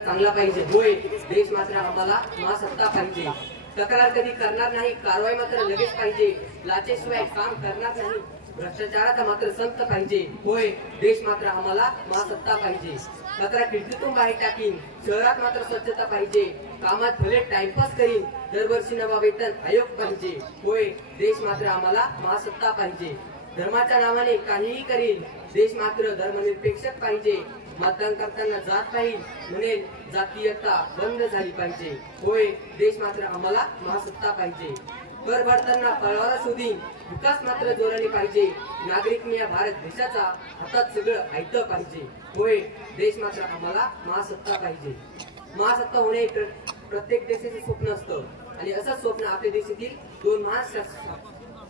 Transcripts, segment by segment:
चांगला पाहिजे। होय, देश मात्र आम्हाला महासत्ता पाहिजे। तक्रार कधी करणार नाही, कारवाई मात्र लगेच पाहिजे। लाचेशिवाय काम करणार नाही, भ्रष्टाचाराचा मात्र संत पाहिजे। होय, देश मात्र आम्हाला महासत्ता पाहिजे। तक्रार खिडकीतून बाहेर टाकीन, शहरात मात्र स्वच्छता पाहिजे। कामात भले टाइमपास करीन, दरवर्षी नवा वेतन आयोग पाहिजे। होय, देश मात्र आम्हाला महासत्ता पाहिजे। धर्माच्या नावाने काहीही करीन, देश मात्र धर्मनिरपेक्ष पाहिजे। मतदान करताना जात पाहिजे म्हणेल, जातीयता बंद झाली पाहिजे। होय, देश मात्र आम्हाला महासत्ता पाहिजे। कर भरताना पळवारा शोधीन, विकास मात्र जोराने पाहिजे। नागरिकने या भारत देशाचा हातात सगळं ऐकलं पाहिजे। होय, देश मात्र आम्हाला महासत्ता पाहिजे। महासत्ता होणे प्रत्येक देशाचे स्वप्न असतं आणि असं स्वप्न आपल्या देशातील दोन महान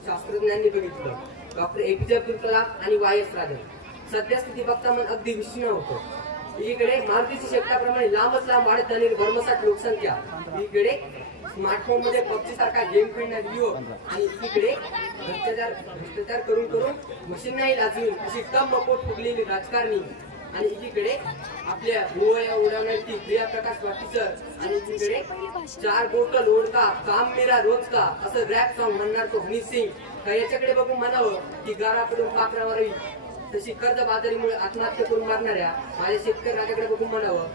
शास्त्रज्ञांनी बघितलं, डॉक्टर APJ अब्दुल कलाम आणि YS राजन। सध्या स्थिती बघता मन अगदी विषण्ण होतं। एकीकडे मारुतीच्या शेपटाप्रमाणे लांबच लांब वाढत जाणारी भरमसाठ लोकसंख्या, एकीकडे स्मार्टफोन मध्ये PUBG सारखा गेम खेळणारे युवक, आणि एकीकडे भ्रष्टाचार करून मशीन नाही लाजून अशी टम पोट फुगलेली राजकारणी, आणि एकीकडे आपल्या भुवया उडवणारी प्रिया प्रकाश पाटील सर, आणि एकीकडे 4 बोटल ओढका काम मेरा रोज का असं रॅप सॉन्ग म्हणणार तो हनी सिंग। का याच्याकडे बघून म्हणावं की गाराकडून पाकरावर तशी कर्जबाजारीमुळे आत्महत्या करून मारणाऱ्या माझ्या शेतकरी राजाकडे बघून म्हणावं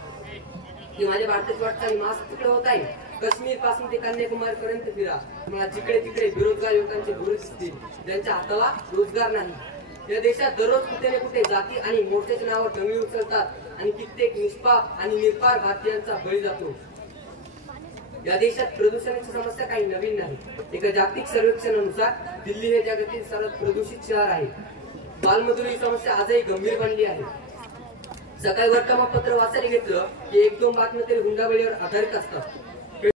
की माझ्या भारताची वाटचाल महासत्तेकडे होत आहे। काश्मीर पासून ते कन्याकुमारी पर्यंत फिरा, मला जिकडे तिकडे बेरोजगार युवकांचे घोडे दिसतील, ज्यांच्या हाताला रोजगार नाही। या देशात दररोज कुठे ना कुठे जाती आणि मोर्चाच्या नावावर दंगली उचलतात आणि कित्येक निष्पाप आणि निर्पार भारतीयांचा बळी जातो। या देशात प्रदूषणाची समस्या काही नवीन नाही। एका जागतिक सर्वेक्षणानुसार दिल्ली हे जगातील सर्वात प्रदूषित शहर आहे। बालमजुरी ही समस्या आजही गंभीर बनली आहे। सकाळी वर्तमानपत्र वाचायला घेतलं की 1-2 बातम्या तरी हुंडाबळीवर आधारित असतात।